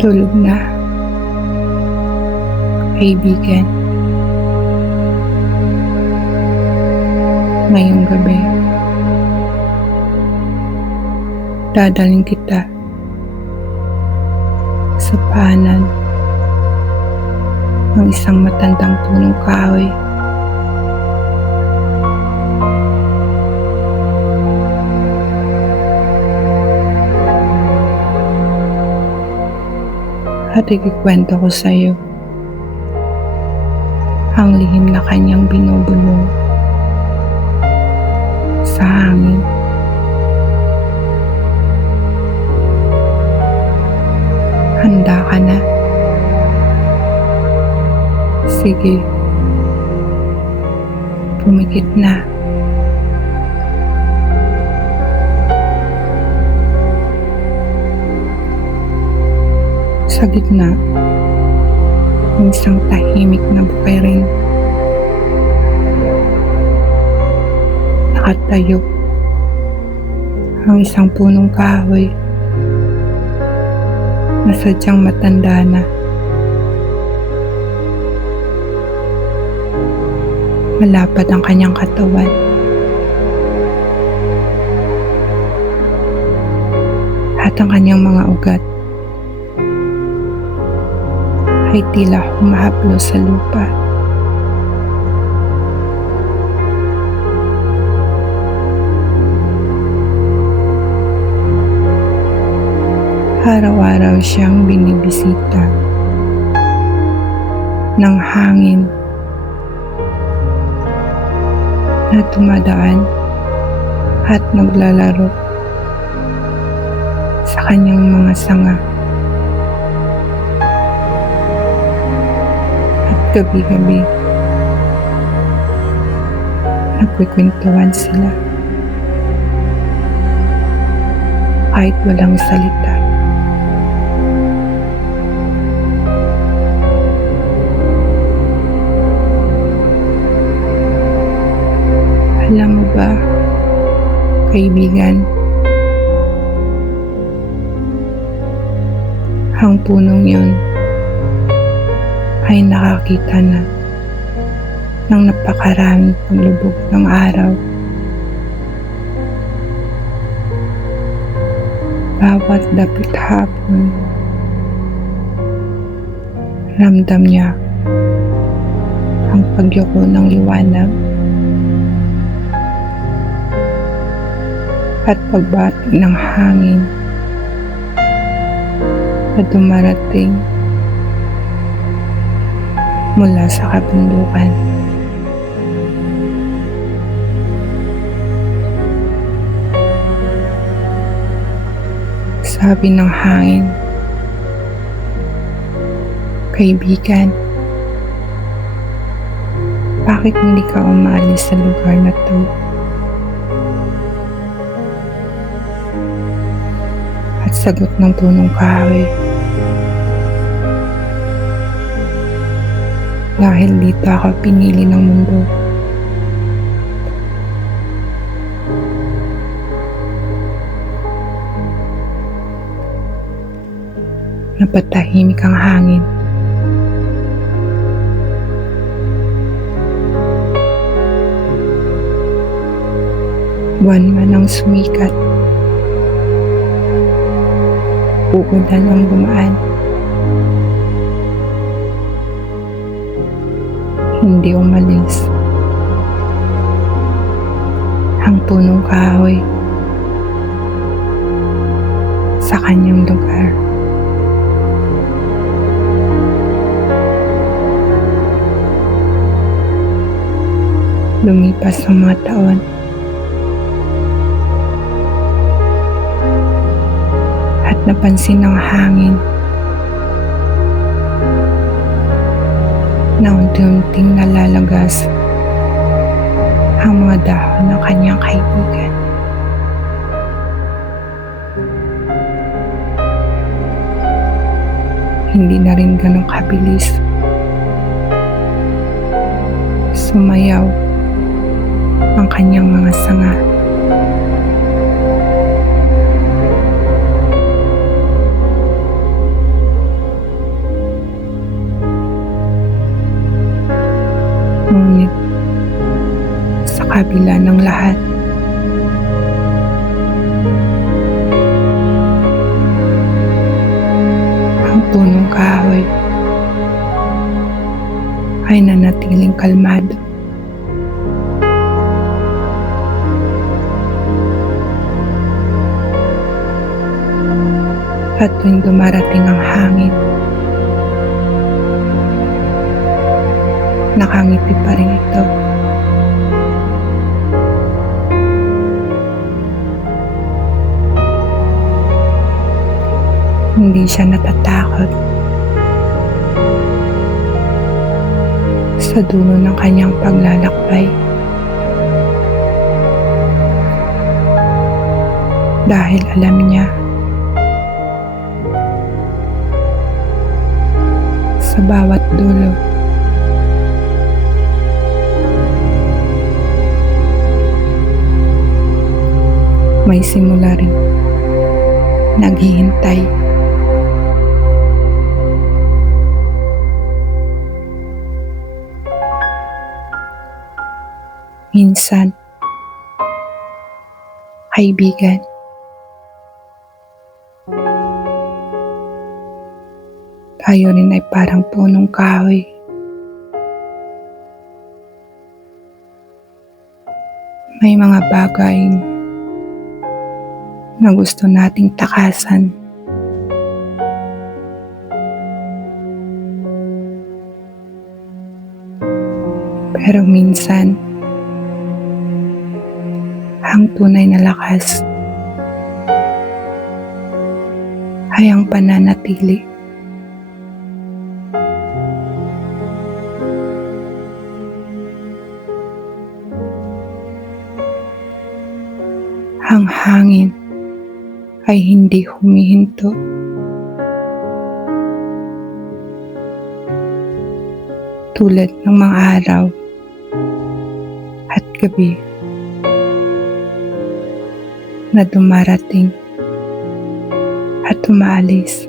Tulog na. Kaibigan. Ngayong gabi. Dadaling kita sa paanan ng isang matandang punong kahoy. At ikikwento ko sa iyo ang lihim na kanyang binubulong sa hangin. Handa ka na? Sige. Pumikit na. Sa gitna ng isang tahimik na bukirin. Nakatayo ang isang punong kahoy na sadyang matanda na. Malapad ang kanyang katawan. At ang kanyang mga ugat ay tila humahaplo sa lupa. Araw-araw siyang binibisita ng hangin na tumadaan at naglalaro sa kanyang mga sanga. Gabi-gabi, nagkikwentuhan sila kahit walang salita. Alam mo ba, kaibigan, ang punong yun ay nakakita na ng napakaraming paglubog ng araw. Bawat dapit hapon, ramdam niya ang pagyoko ng liwanag at pagbati ng hangin na dumarating mula sa kabundukan. Sabi ng hangin, Kaibigan, bakit hindi ka umalis sa lugar na to? At sagot ng punong kahoy, Dahil dito ako pinili ng mundo. Napatahimik ang hangin. Buwan man ang sumikat. Uulan ang dumaan. Hindi umalis. Ang punong kahoy sa kanyang lugar. Lumipas ang mga taon. At napansin ng hangin na unti-unting nalalagas ang mga dahon ng kanyang kaibigan. Hindi na rin ganong kabilis. Sumayaw ang kanyang mga sanga. Kabila ng lahat. Ang punong kahoy ay nanatiling kalmado. At tuwing dumarating ang hangin, nakangiti pa rin ito. Hindi siya natatakot sa dulo ng kanyang paglalakbay. Dahil alam niya sa bawat dulo may simula rin naghihintay. Minsan, kaibigan, tayo rin ay parang punong kahoy. May mga bagay na gusto nating takasan. Pero minsan, ang tunay na lakas ay ang pananatili. Ang hangin ay hindi humihinto. Tulad ng mga araw at gabi na dumarating at umaalis.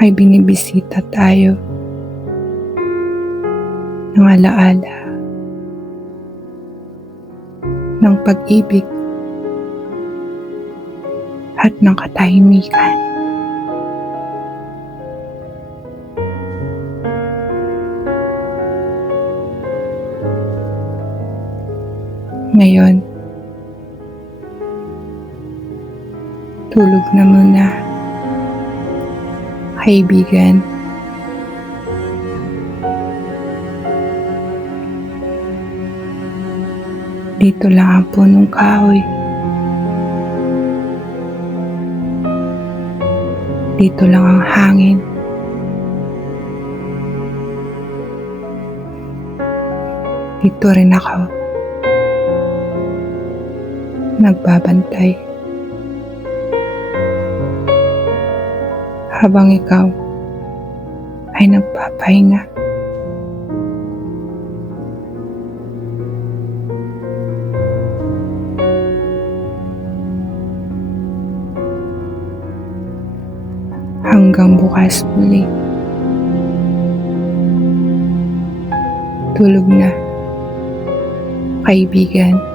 Ay binibisita tayo ng alaala ng pag-ibig at ng katahimikan. Ngayon, tulog na muna, kaibigan. Dito lang ang punong kahoy. Dito lang ang hangin. Dito rin ako. Nagbabantay. Habang ikaw ay nagpapahinga. hanggang bukas muli. Tulog na, kaibigan.